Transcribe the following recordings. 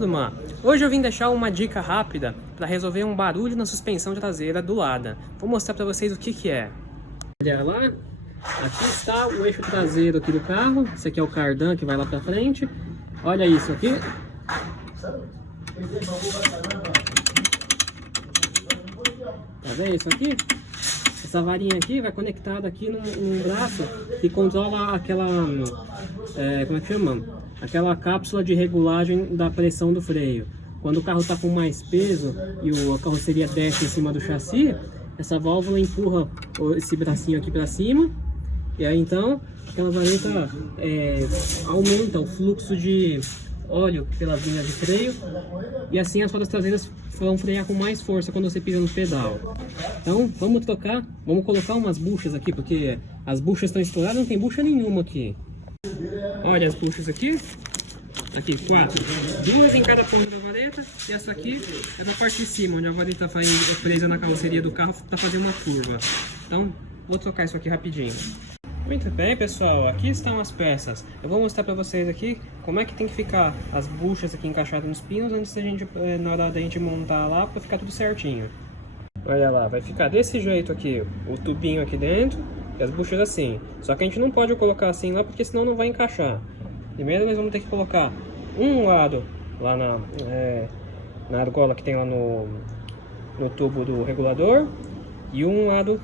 turma! Hoje eu vim deixar uma dica rápida para resolver um barulho na suspensão traseira do Lada. Vou mostrar para vocês o que é. Olha lá, aqui está o eixo traseiro aqui do carro. Esse aqui é o cardan que vai lá para frente. Olha isso aqui. Tá vendo isso aqui? Essa varinha aqui vai conectada aqui num braço que controla aquela, como é que chama? Aquela cápsula de regulagem da pressão do freio. Quando o carro está com mais peso e a carroceria desce em cima do chassi, essa válvula empurra esse bracinho aqui para cima. E aí então aquela vareta aumenta o fluxo de óleo pelas linhas de freio. E assim as rodas traseiras vão frear com mais força quando você pisa no pedal. Então vamos trocar, vamos colocar umas buchas aqui, porque as buchas estão estouradas, não tem bucha nenhuma aqui. Olha as buchas aqui. Aqui, 4. 2 em cada ponta da vareta. E essa aqui é da parte de cima, onde a vareta vai presa na carroceria do carro para fazer uma curva. Então, vou trocar isso aqui rapidinho. Muito bem, pessoal. Aqui estão as peças. Eu vou mostrar para vocês aqui como é que tem que ficar as buchas aqui encaixadas nos pinos antes da gente, na hora da gente montar lá, para ficar tudo certinho. Olha lá, vai ficar desse jeito aqui, o tubinho aqui dentro e as buchas assim. Só que a gente não pode colocar assim lá, porque senão não vai encaixar. Primeiro nós vamos ter que colocar um lado lá na argola que tem lá no tubo do regulador e um lado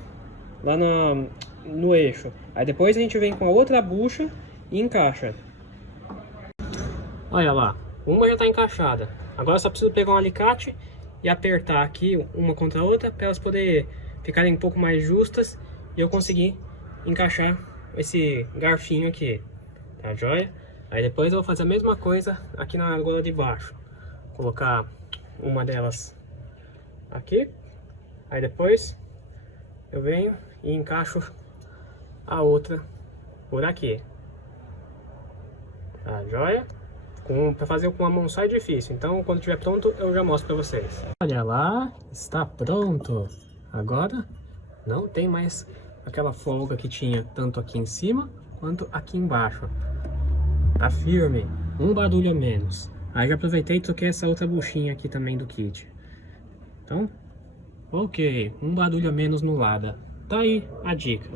lá no eixo. Aí depois a gente vem com a outra bucha e encaixa. Olha lá, uma já está encaixada. Agora só preciso pegar um alicate e apertar aqui uma contra a outra para elas poderem ficarem um pouco mais justas e eu conseguir encaixar esse garfinho aqui, tá joia? Aí depois eu vou fazer a mesma coisa aqui na argola de baixo. Colocar uma delas aqui. Aí depois eu venho e encaixo a outra por aqui. Tá joia? Para fazer com uma mão só é difícil. Então quando estiver pronto eu já mostro para vocês. Olha lá, está pronto. Agora não tem mais aquela folga que tinha tanto aqui em cima quanto aqui embaixo. Tá firme, um barulho a menos. Aí já aproveitei e troquei essa outra buchinha aqui também do kit. Então, ok, um barulho a menos no Lada. Tá aí a dica.